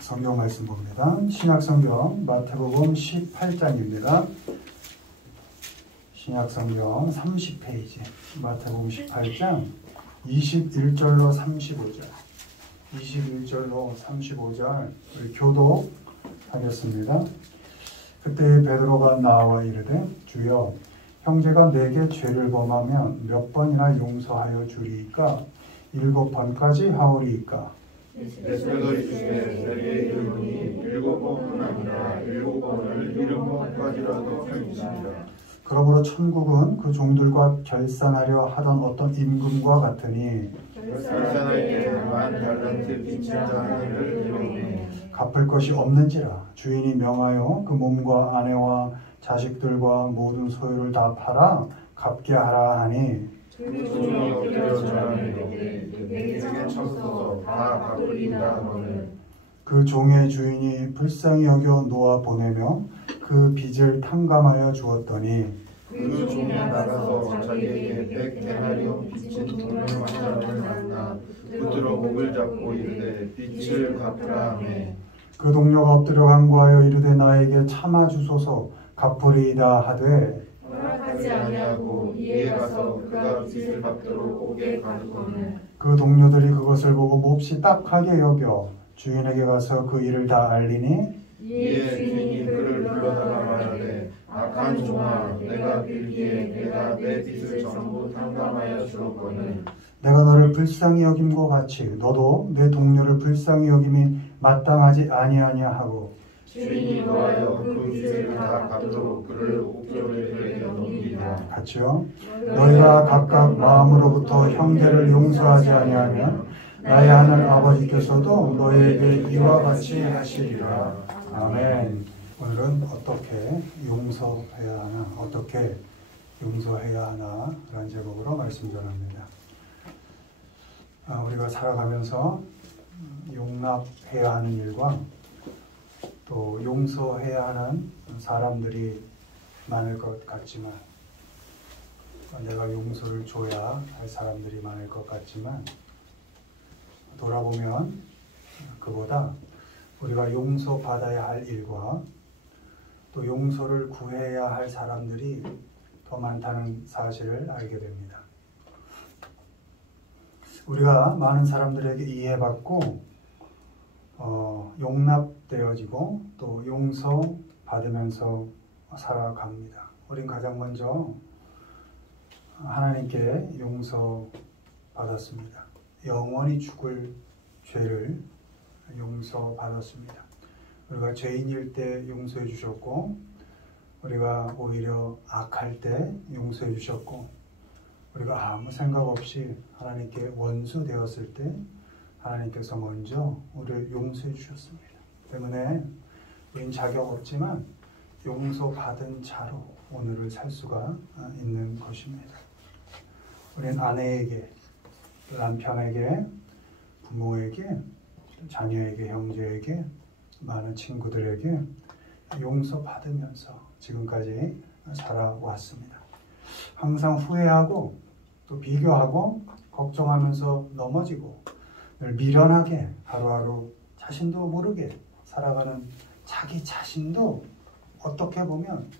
성경 말씀 봅니다. 신약성경 마태복음 18장입니다. 신약성경 30페이지 마태복음 18장 21절로 35절 21절로 35절 교독하겠습니다. 그때 베드로가 나와 이르되 주여 형제가 내게 죄를 범하면 몇 번이나 용서하여 주리이까 7번까지 하오리이까. 예수께서 이르시되 내게 이르노니 7번뿐 아니라 7번을 7번까지라도 할지니라. 그러므로 천국은 그 종들과 결산하려 하던 어떤 임금과 같으니 결산할 때 10,000달란트 빚진 자 하나를 들어오매 갚을 것이 없는지라 주인이 명하여 그 몸과 아내와 자식들과 모든 소유를 다 팔아 갚게 하라 하니 그 종이 엎드려 절하되 내게 쳐서 다 갚으리이다 하거늘 그 종의 주인이 불쌍히 여겨 놓아 보내며 그 빚을 탕감하여 주었더니 그 종이 나가서 자기에게 100데나리온 빚진 돈을 한 사람을 만나 붙들어 목을 잡고 이르되 빚을 갚으라 하매 그 동료가 엎드려 간구하여 이르되 나에게 참아 주소서 갚으리이다 하되 허락하지 아니하고 이에 가서 그가 빚을 갚도록 오게 가두거늘 그 동료들이 그것을 보고 몹시 딱하게 여겨 주인에게 가서 그 일을 다 알리니 이에 주인이 그를 불러다가 말하되 악한 종아 내가 빌기에 내가 내 빚을 전부 탕감하여 주었거늘 내가 너를 불쌍히 여김과 같이 너도 내 동료를 불쌍히 여김이 마땅하지 아니하냐 하고 주인이 노하여 그 빚을 다 갚도록 그를 옥졸들에게 넘기니라. 같이요. 너희가 각각 마음으로부터 형제를 용서하지 아니하면 나의 하늘 아버지께서도 너희에게 이와 같이 하시리라. 아멘. 오늘은 어떻게 용서해야 하나, 어떻게 용서해야 하나 라는 제목으로 말씀 전합니다. 우리가 살아가면서 용납해야 하는 일과 또 용서해야 하는 사람들이 많을 것 같지만 내가 용서를 줘야 할 사람들이 많을 것 같지만 돌아보면 그보다 우리가 용서받아야 할 일과 또 용서를 구해야 할 사람들이 더 많다는 사실을 알게 됩니다. 우리가 많은 사람들에게 이해받고 용납되어지고 또 용서받으면서 살아갑니다. 우린 가장 먼저 하나님께 용서받았습니다. 영원히 죽을 죄를 용서받았습니다. 우리가 죄인일 때 용서해 주셨고 우리가 오히려 악할 때 용서해 주셨고 우리가 아무 생각 없이 하나님께 원수 되었을 때 하나님께서 먼저 우리를 용서해 주셨습니다. 때문에 우린 자격 없지만 용서받은 자로 오늘을 살 수가 있는 것입니다. 우린 아내에게, 남편에게, 부모에게, 자녀에게, 형제에게, 많은 친구들에게 용서받으면서 지금까지 살아왔습니다. 항상 후회하고 또 비교하고 걱정하면서 넘어지고 늘 미련하게 하루하루 자신도 모르게 살아가는 자기 자신도 어떻게 보면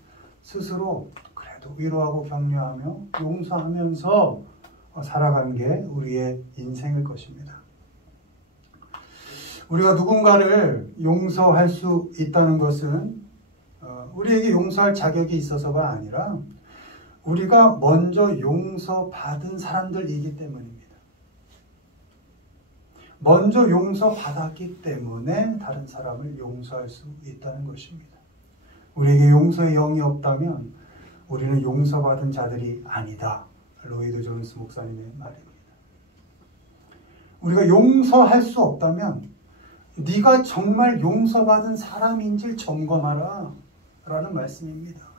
스스로 그래도 위로하고 격려하며 용서하면서 살아가는 게 우리의 인생일 것입니다. 우리가 누군가를 용서할 수 있다는 것은 우리에게 용서할 자격이 있어서가 아니라 우리가 먼저 용서받은 사람들이기 때문입니다. 먼저 용서받았기 때문에 다른 사람을 용서할 수 있다는 것입니다. 우리에게 용서의 영이 없다면 우리는 용서받은 자들이 아니다. 로이드 존스 목사님의 말입니다. 우리가 용서할 수 없다면 네가 정말 용서받은 사람인지 점검하라 라는 말씀입니다.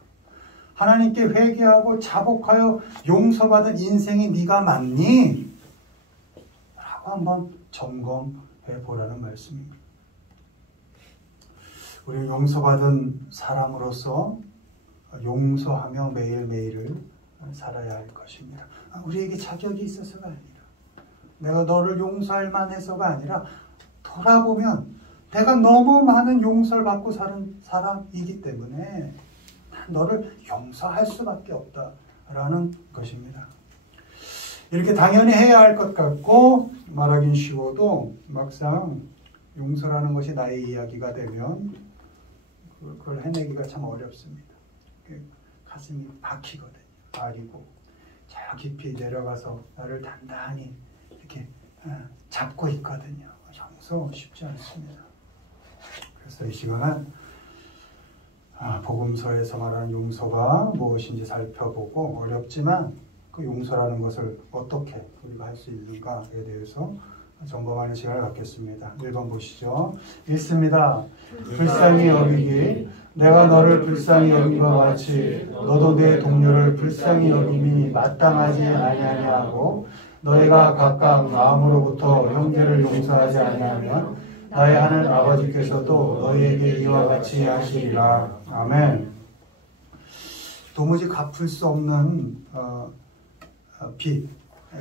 하나님께 회개하고 자복하여 용서받은 인생이 네가 맞니? 라고 한번 점검해 보라는 말씀입니다. 우리는 용서받은 사람으로서 용서하며 매일매일을 살아야 할 것입니다. 우리에게 자격이 있어서가 아니라 내가 너를 용서할 만해서가 아니라 돌아보면 내가 너무 많은 용서를 받고 사는 사람이기 때문에 너를 용서할 수밖에 없다라는 것입니다. 이렇게 당연히 해야 할 것 같고 말하긴 쉬워도 막상 용서라는 것이 나의 이야기가 되면 그걸 해내기가 참 어렵습니다. 가슴이 박히거든요. 아리고 저 깊이 내려가서 나를 단단히 이렇게 잡고 있거든요. 용서 쉽지 않습니다. 그래서 이 시간은 복음서에서 말하는 용서가 무엇인지 살펴보고 어렵지만 그 용서라는 것을 어떻게 우리가 할 수 있는가에 대해서 점검하는 시간을 갖겠습니다. 1번 보시죠. 읽습니다. 불쌍히 여기기 내가 너를 불쌍히 여김과 같이 너도 내 동료를 불쌍히 여김이 마땅하지 아니하냐고 너희가 각각 마음으로부터 형제를 용서하지 아니하면 나의 하늘 아버지께서도 너희에게 이와 같이 하시리라. 아멘. 도무지 갚을 수 없는 빚,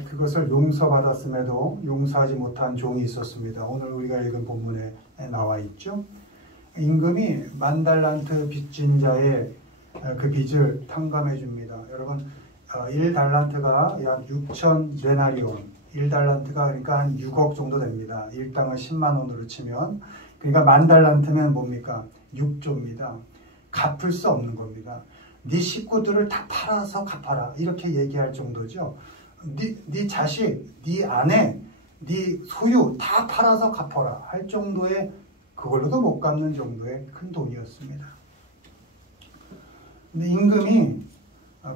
그것을 용서받았음에도 용서하지 못한 종이 있었습니다. 오늘 우리가 읽은 본문에 나와 있죠. 임금이 10,000달란트 빚진 자의 그 빚을 탕감해 줍니다. 여러분 1달란트가 약 6,000데나리온, 1달란트가 그러니까 한 6억 정도 됩니다. 일당을 10만 원으로 치면 그러니까 10,000달란트면 뭡니까? 6조입니다. 갚을 수 없는 겁니다. 네 식구들을 다 팔아서 갚아라 이렇게 얘기할 정도죠. 네 자식, 네 아내, 네 소유 다 팔아서 갚아라 할 정도의 그걸로도 못 갚는 정도의 큰 돈이었습니다. 근데 임금이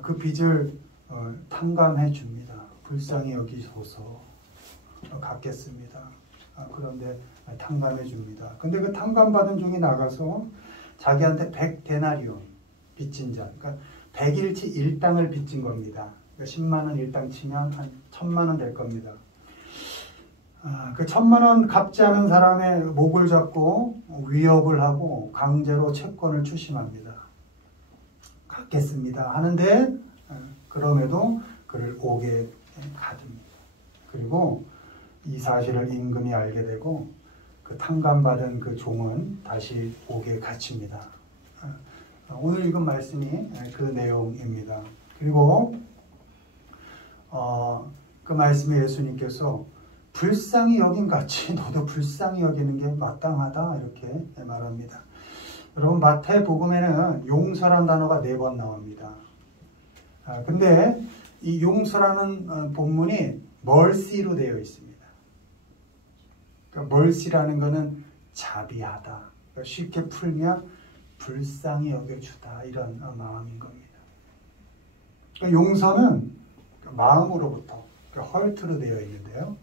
그 빚을 탕감해 줍니다. 불쌍히 여기소서 갚겠습니다. 그런데 탕감해 줍니다. 근데 그 탕감받은 종이 나가서 자기한테 100데나리온 빚진 자, 그러니까 100일치 일당을 빚진 겁니다. 그러니까 10만 원 일당 치면 한 1,000만 원 될 겁니다. 그 1,000만 원 갚지 않은 사람의 목을 잡고 위협을 하고 강제로 채권을 추심합니다. 갚겠습니다 하는데 그럼에도 그를 옥에 가둡니다. 그리고 이 사실을 임금이 알게 되고 그 탕감받은 그 종은 다시 옥에 갇힙니다. 오늘 읽은 말씀이 그 내용입니다. 그리고 그 말씀에 예수님께서 불쌍히 여긴 같이 너도 불쌍히 여기는 게 마땅하다 이렇게 말합니다. 여러분 마태복음에는 용서란 단어가 4번 나옵니다. 근데 이 용서라는 본문이 mercy로 되어 있습니다. 그러니까 mercy라는 것은 자비하다. 그러니까 쉽게 풀면 불쌍히 여겨주다 이런 마음인 겁니다. 그러니까 용서는 마음으로부터 헐트로 되어 있는데요.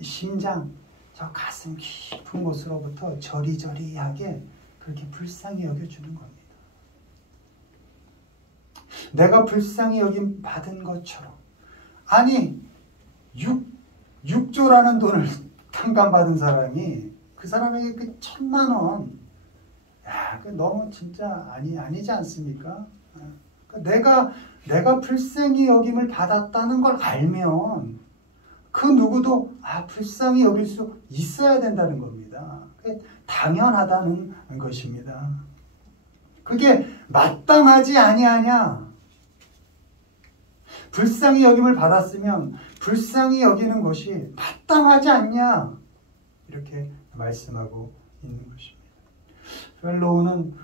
심장, 저 가슴 깊은 곳으로부터 저리저리하게 그렇게 불쌍히 여겨주는 겁니다. 내가 불쌍히 여김 받은 것처럼 아니 6조라는 돈을 탕감받은 사람이 그 사람에게 그 1,000만 원 그 너무 진짜 아니지 않습니까? 내가 불쌍히 여김을 받았다는 걸 알면 그 누구도 불쌍히 여길 수 있어야 된다는 겁니다. 당연하다는 것입니다. 그게 마땅하지 아니하냐? 불쌍히 여김을 받았으면 불쌍히 여기는 것이 마땅하지 않냐? 이렇게 말씀하고 있는 것입니다. 펠로우는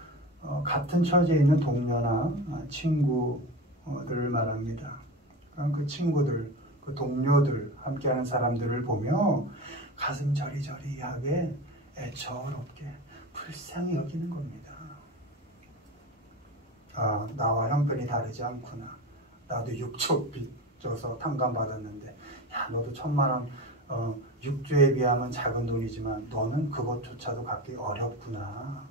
같은 처지에 있는 동료나 친구들을 말합니다. 그 친구들, 그 동료들, 함께하는 사람들을 보며 가슴 저리저리하게 애처롭게 불쌍히 여기는 겁니다. 나와 형편이 다르지 않구나. 나도 6조 빚져서 탕감받았는데 야 너도 1,000만 원 6조에 비하면 작은 돈이지만 너는 그것조차도 갚기 어렵구나.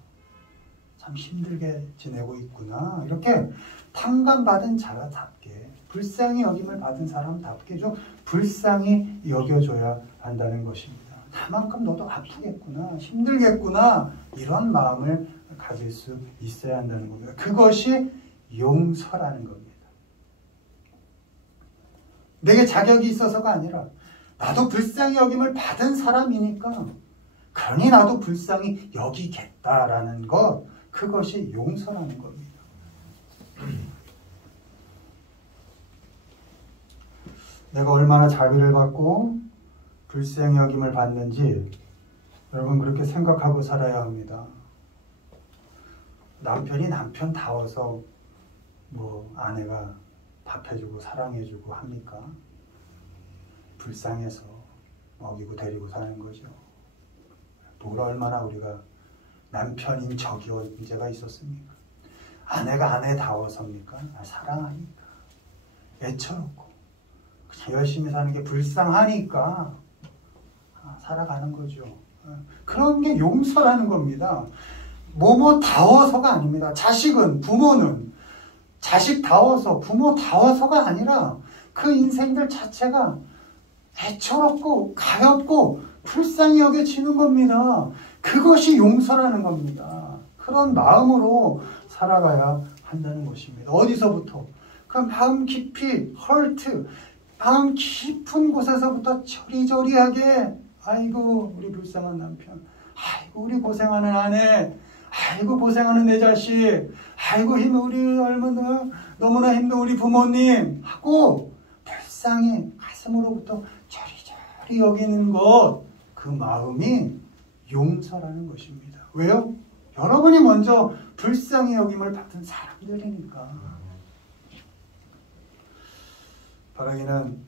참 힘들게 지내고 있구나. 이렇게 탕감받은 자답게 불쌍히 여김을 받은 사람답게 좀 불쌍히 여겨줘야 한다는 것입니다. 나만큼 너도 아프겠구나. 힘들겠구나. 이런 마음을 가질 수 있어야 한다는 겁니다. 그것이 용서라는 겁니다. 내게 자격이 있어서가 아니라 나도 불쌍히 여김을 받은 사람이니까 그러니 나도 불쌍히 여기겠다라는 것, 그것이 용서라는 겁니다. 내가 얼마나 자비를 받고 불쌍히 여김을 받는지 여러분 그렇게 생각하고 살아야 합니다. 남편이 남편다워서 뭐 아내가 밥해주고 사랑해주고 합니까? 불쌍해서 먹이고 데리고 사는 거죠. 뭘 얼마나 우리가 남편인 적이 언제가 있었습니까? 아내가 아내다워서입니까? 사랑하니까, 애처롭고 그냥 열심히 사는 게 불쌍하니까 살아가는 거죠. 그런 게 용서라는 겁니다. 뭐다워서가 아닙니다. 자식은, 부모는 자식다워서, 부모다워서가 아니라 그 인생들 자체가 애처롭고 가엾고 불쌍히 여겨지는 겁니다. 그것이 용서라는 겁니다. 그런 마음으로 살아가야 한다는 것입니다. 어디서부터? 그 마음 깊이, 마음 깊은 곳에서부터 저리저리하게, 아이고 우리 불쌍한 남편, 아이고 우리 고생하는 아내, 아이고 고생하는 내 자식, 아이고 우리 얼마나 너무나 힘든 우리 부모님 하고 불쌍히 가슴으로부터 저리저리 여기는 것, 그 마음이 용서라는 것입니다. 왜요? 여러분이 먼저 불쌍히 여김을 받은 사람들이니까. 바라기는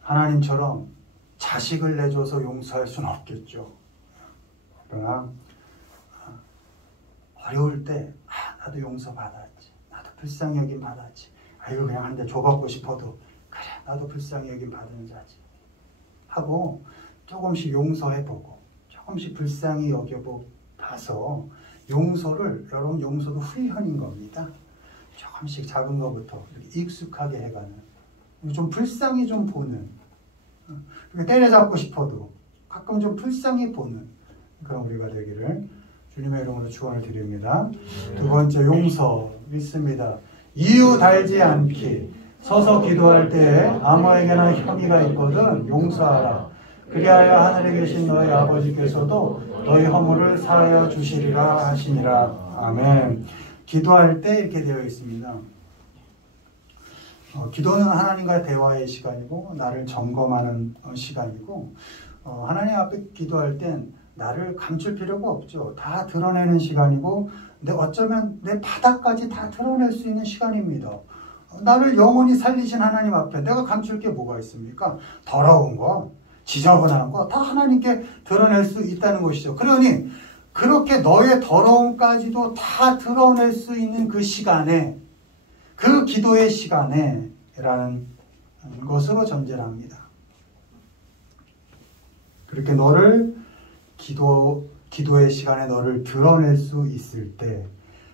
하나님처럼 자식을 내줘서 용서할 수는 없겠죠. 그러나 어려울 때 나도 용서받았지, 나도 불쌍히 여김 받았지, 이거 그냥 한 대 줘받고 싶어도 그래 나도 불쌍히 여김 받은 자지 하고 조금씩 용서해보고 조금씩 불쌍히 여겨봐서 여러분 용서도 훈련인 겁니다. 조금씩 작은 것부터 이렇게 익숙하게 해가는, 좀 불쌍히 좀 보는, 때려잡고 싶어도 가끔 좀 불쌍히 보는 그런 우리가 되기를 주님의 이름으로 축원을 드립니다. 두 번째, 용서 믿습니다. 이유 달지 않기. 서서 기도할 때 아무에게나 혐의가 있거든 용서하라. 그리하여 하늘에 계신 너희 아버지께서도 너희 허물을 사하여 주시리라 하시니라. 아멘. 기도할 때 이렇게 되어 있습니다. 기도는 하나님과 대화의 시간이고 나를 점검하는 시간이고, 하나님 앞에 기도할 땐 나를 감출 필요가 없죠. 다 드러내는 시간이고, 어쩌면 내 바닥까지 다 드러낼 수 있는 시간입니다. 나를 영원히 살리신 하나님 앞에 내가 감출 게 뭐가 있습니까? 더러운 거, 지저분한 거 다 하나님께 드러낼 수 있다는 것이죠. 그러니 그렇게 너의 더러움까지도 다 드러낼 수 있는 그 시간에, 그 기도의 시간에 라는 것으로 전제합니다. 그렇게 너를 기도의 시간에 너를 드러낼 수 있을 때,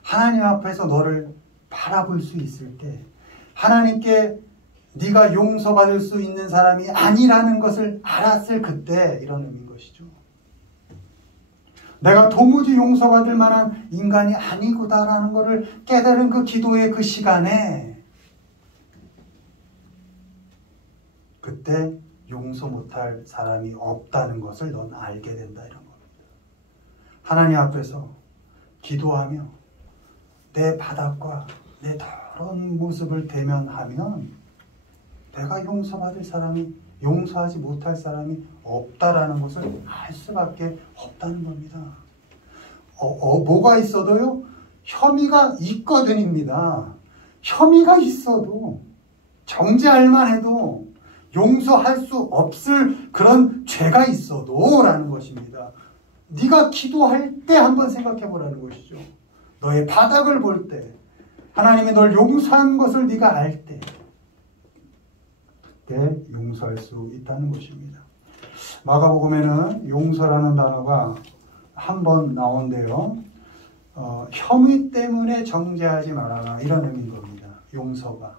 하나님 앞에서 너를 바라볼 수 있을 때, 하나님께 네가 용서받을 수 있는 사람이 아니라는 것을 알았을 그때, 이런 의미인 것이죠. 내가 도무지 용서받을 만한 인간이 아니구나라는 것을 깨달은 그 기도의 그 시간에, 그때 용서 못할 사람이 없다는 것을 넌 알게 된다, 이런 겁니다. 하나님 앞에서 기도하며 내 바닥과 내 더러운 모습을 대면하면 내가 용서받을 사람이, 용서하지 못할 사람이 없다라는 것을 알 수밖에 없다는 겁니다. 뭐가 있어도요? 혐의가 있거든입니다. 혐의가 있어도, 정죄할 만해도, 용서할 수 없을 그런 죄가 있어도 라는 것입니다. 네가 기도할 때 한번 생각해 보라는 것이죠. 너의 바닥을 볼 때, 하나님이 널 용서한 것을 네가 알 때, 그때 용서할 수 있다는 것입니다. 마가복음에는 용서라는 단어가 한 번 나온대요. 혐의 때문에 정죄하지 말아라, 이런 의미인 겁니다. 용서가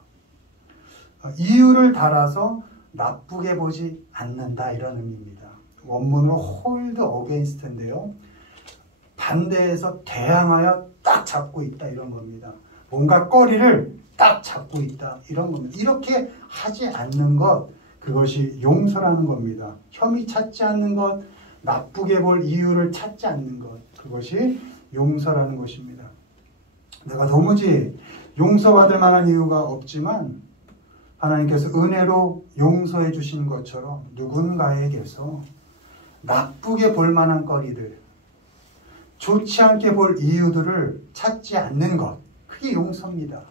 이유를 달아서 나쁘게 보지 않는다, 이런 의미입니다. 원문으로 hold against인데요, 반대해서 대항하여 딱 잡고 있다, 이런 겁니다. 뭔가 거리를 딱 잡고 있다, 이런 겁니다. 이렇게 하지 않는 것, 그것이 용서라는 겁니다. 혐의 찾지 않는 것, 나쁘게 볼 이유를 찾지 않는 것, 그것이 용서라는 것입니다. 내가 도무지 용서받을 만한 이유가 없지만 하나님께서 은혜로 용서해 주신 것처럼 누군가에게서 나쁘게 볼 만한 거리들, 좋지 않게 볼 이유들을 찾지 않는 것, 그게 용서입니다.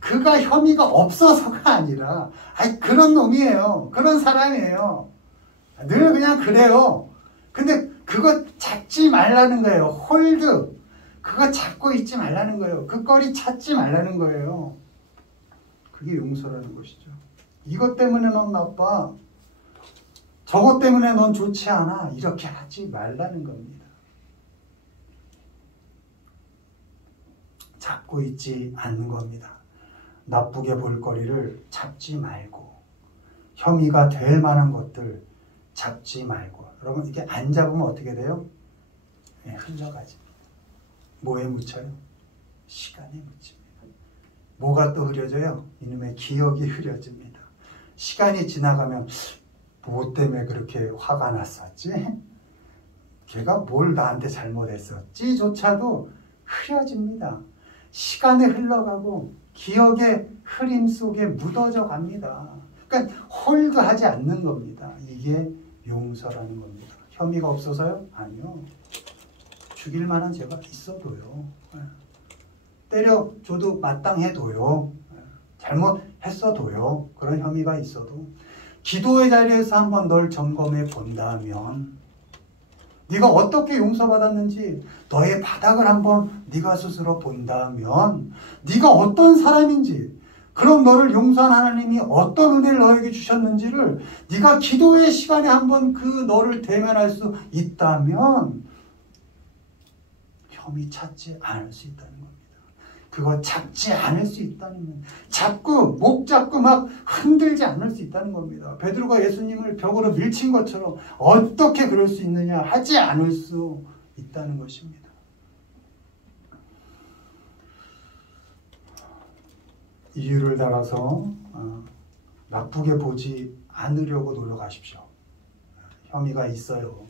그가 혐의가 없어서가 아니라 그런 놈이에요. 그런 사람이에요. 늘 그냥 그래요. 근데 그거 잡지 말라는 거예요. 홀드. 그거 잡고 있지 말라는 거예요. 그 거리 찾지 말라는 거예요. 그게 용서라는 것이죠. 이것 때문에 넌 나빠. 저것 때문에 넌 좋지 않아. 이렇게 하지 말라는 겁니다. 잡고 있지 않는 겁니다. 나쁘게 볼 거리를 잡지 말고 혐의가 될 만한 것들 잡지 말고. 여러분 이게 안 잡으면 어떻게 돼요? 흘러가지. 뭐에 묻혀요? 시간에 묻힙니다. 뭐가 또 흐려져요? 이놈의 기억이 흐려집니다. 시간이 지나가면 뭐 때문에 그렇게 화가 났었지? 걔가 뭘 나한테 잘못했었지? 조차도 흐려집니다. 시간에 흘러가고 기억의 흐림 속에 묻어져 갑니다. 그러니까 홀드하지 않는 겁니다. 이게 용서라는 겁니다. 혐의가 없어서요? 아니요. 죽일 만한 죄가 있어도요. 때려줘도 마땅해도요. 잘못했어도요. 그런 혐의가 있어도 기도의 자리에서 한번 널 점검해 본다면 네가 어떻게 용서받았는지 너의 바닥을 한번 네가 스스로 본다면 네가 어떤 사람인지 그럼 너를 용서한 하나님이 어떤 은혜를 너에게 주셨는지를 네가 기도의 시간에 한번 그 너를 대면할 수 있다면 혐의 찾지 않을 수 있다는 겁니다. 그거 잡지 않을 수 있다는 겁니다. 잡고 목 잡고 막 흔들지 않을 수 있다는 겁니다. 베드로가 예수님을 벽으로 밀친 것처럼 어떻게 그럴 수 있느냐 하지 않을 수 있다는 것입니다. 이유를 따라서 나쁘게 보지 않으려고 노력하십시오. 혐의가 있어요.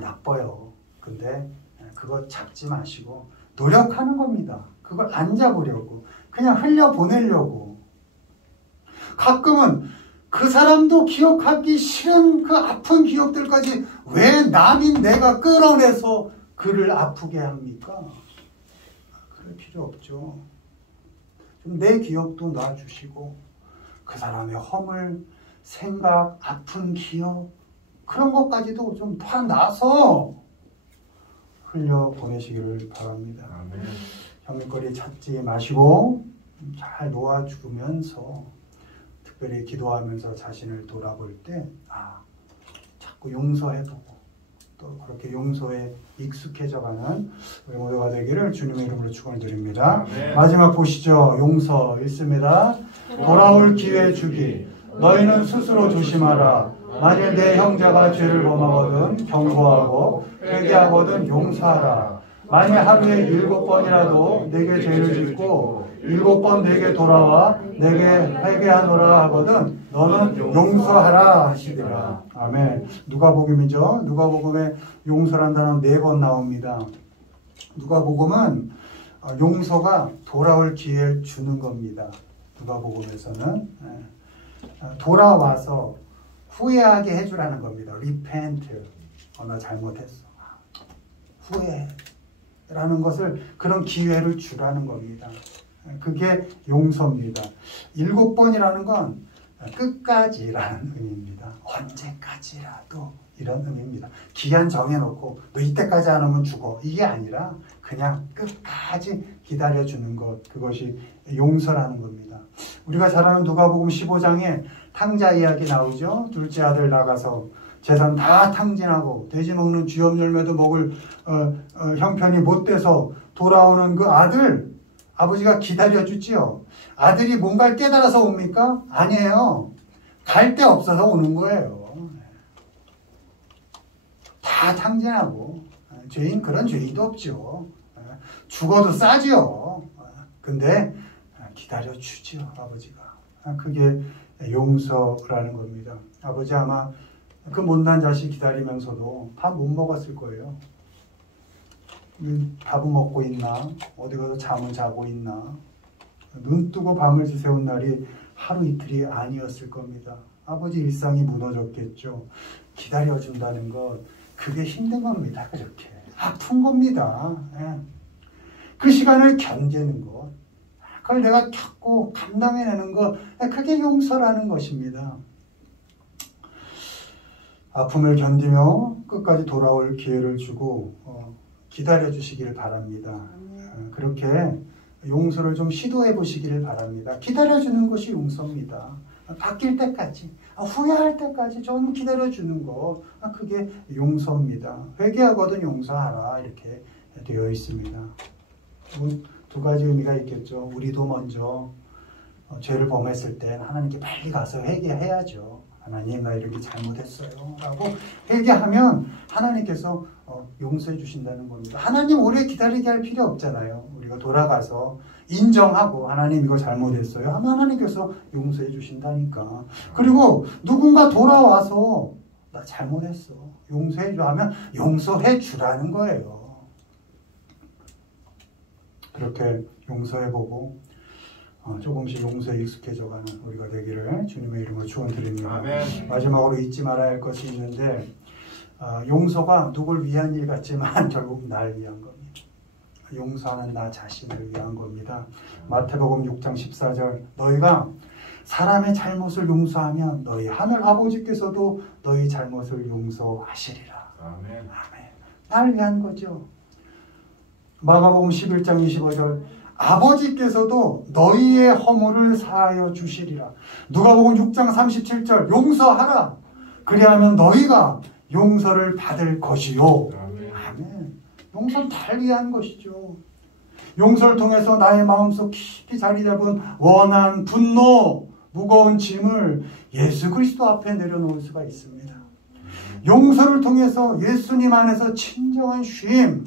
나빠요. 근데 그거 잡지 마시고 노력하는 겁니다. 그걸 안 잡으려고 그냥 흘려보내려고. 가끔은 그 사람도 기억하기 싫은 그 아픈 기억들까지 왜 남인 내가 끌어내서 그를 아프게 합니까? 그럴 필요 없죠. 좀 내 기억도 놔주시고 그 사람의 허물, 생각, 아픈 기억 그런 것까지도 좀 다 놔서 흘려보내시기를 바랍니다. 아멘. 혐의거리 찾지 마시고 잘 놓아주면서 특별히 기도하면서 자신을 돌아볼 때 자꾸 용서해보고 또 그렇게 용서에 익숙해져가는 우리 모두가 되기를 주님의 이름으로 축원드립니다. 마지막 보시죠. 용서 읽습니다. 돌아올 기회 주기. 너희는 스스로 조심하라. 만일 내 형제가 죄를 범하거든 경고하고 회개하거든 용서하라. 만일 하루에 7번이라도 내게 죄를 짓고 7번 내게 돌아와 내게 회개하노라 하거든 너는 용서하라 하시리라. 아멘. 누가복음이죠. 누가복음에 용서란 단어 4번 나옵니다. 누가복음은 용서가 돌아올 기회를 주는 겁니다. 누가복음에서는 돌아와서 후회하게 해주라는 겁니다. repent. 나 잘못했어. 후회라는 것을 그런 기회를 주라는 겁니다. 그게 용서입니다. 7번이라는 건 끝까지라는 의미입니다. 언제까지라도 이런 의미입니다. 기한 정해놓고 너 이때까지 안 오면 죽어. 이게 아니라 그냥 끝까지 기다려주는 것. 그것이 용서라는 겁니다. 우리가 잘 아는 누가복음 15장에 탕자 이야기 나오죠. 둘째 아들 나가서 재산 다 탕진하고 돼지 먹는 쥐염 열매도 먹을 형편이 못 돼서 돌아오는 그 아들 아버지가 기다려주지요. 아들이 뭔가를 깨달아서 옵니까? 아니에요. 갈 데 없어서 오는 거예요. 다 탕진하고 죄인 그런 죄인도 없죠. 죽어도 싸지요. 근데 기다려주지요. 아버지가. 그게 용서라는 겁니다. 아버지 아마 그 못난 자식 기다리면서도 밥 못 먹었을 거예요. 밥은 먹고 있나? 어디 가서 잠은 자고 있나? 눈 뜨고 밤을 지새운 날이 하루 이틀이 아니었을 겁니다. 아버지 일상이 무너졌겠죠. 기다려준다는 것, 그게 힘든 겁니다. 그렇게 아픈 겁니다. 예. 그 시간을 견디는 것, 그걸 내가 겪고 감당해내는 것, 그게 용서라는 것입니다. 아픔을 견디며 끝까지 돌아올 기회를 주고 기다려주시기를 바랍니다. 그렇게 용서를 좀 시도해 보시기를 바랍니다. 기다려주는 것이 용서입니다. 바뀔 때까지, 후회할 때까지 좀 기다려주는 거, 그게 용서입니다. 회개하거든 용서하라, 이렇게 되어 있습니다. 두 가지 의미가 있겠죠. 우리도 먼저 죄를 범했을 때 하나님께 빨리 가서 회개해야죠. 하나님, 나 이렇게 잘못했어요 라고 회개하면 하나님께서 용서해 주신다는 겁니다. 하나님 오래 기다리게 할 필요 없잖아요. 우리가 돌아가서 인정하고 하나님 이거 잘못했어요 하면 하나님께서 용서해 주신다니까. 그리고 누군가 돌아와서 나 잘못했어 용서해 줘 하면 용서해 주라는 거예요. 그렇게 용서해보고 조금씩 용서에 익숙해져가는 우리가 되기를 주님의 이름으로 축원드립니다. 아멘. 마지막으로 잊지 말아야 할 것이 있는데, 용서가 누굴 위한 일 같지만 결국 날 위한 겁니다. 용서하는 나 자신을 위한 겁니다. 마태복음 6장 14절, 너희가 사람의 잘못을 용서하면 너희 하늘 아버지께서도 너희 잘못을 용서하시리라. 아멘. 아멘. 날 위한 거죠. 마가복음 11장 25절, 아버지께서도 너희의 허물을 사하여 주시리라. 누가복음 6장 37절, 용서하라. 그리하면 너희가 용서를 받을 것이요. 아멘. 용서는 날 위한 것이죠. 용서를 통해서 나의 마음속 깊이 자리 잡은 원한, 분노, 무거운 짐을 예수 그리스도 앞에 내려놓을 수가 있습니다. 용서를 통해서 예수님 안에서 진정한 쉼,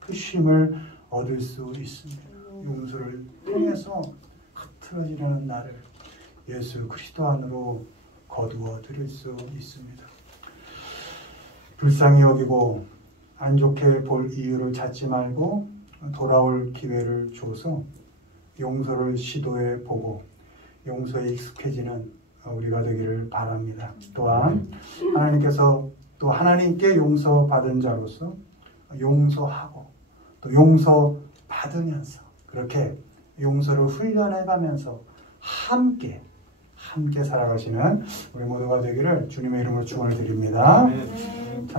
그 쉼을 얻을 수 있습니다. 용서를 통해서 흐트러지려는 나를 예수 그리스도 안으로 거두어 드릴 수 있습니다. 불쌍히 여기고 안 좋게 볼 이유를 찾지 말고 돌아올 기회를 줘서 용서를 시도해 보고 용서에 익숙해지는 우리가 되기를 바랍니다. 또한 하나님께서 또 하나님께 용서받은 자로서 용서하고 또 용서받으면서 그렇게 용서를 훈련해가면서 함께 살아가시는 우리 모두가 되기를 주님의 이름으로 축원을 드립니다.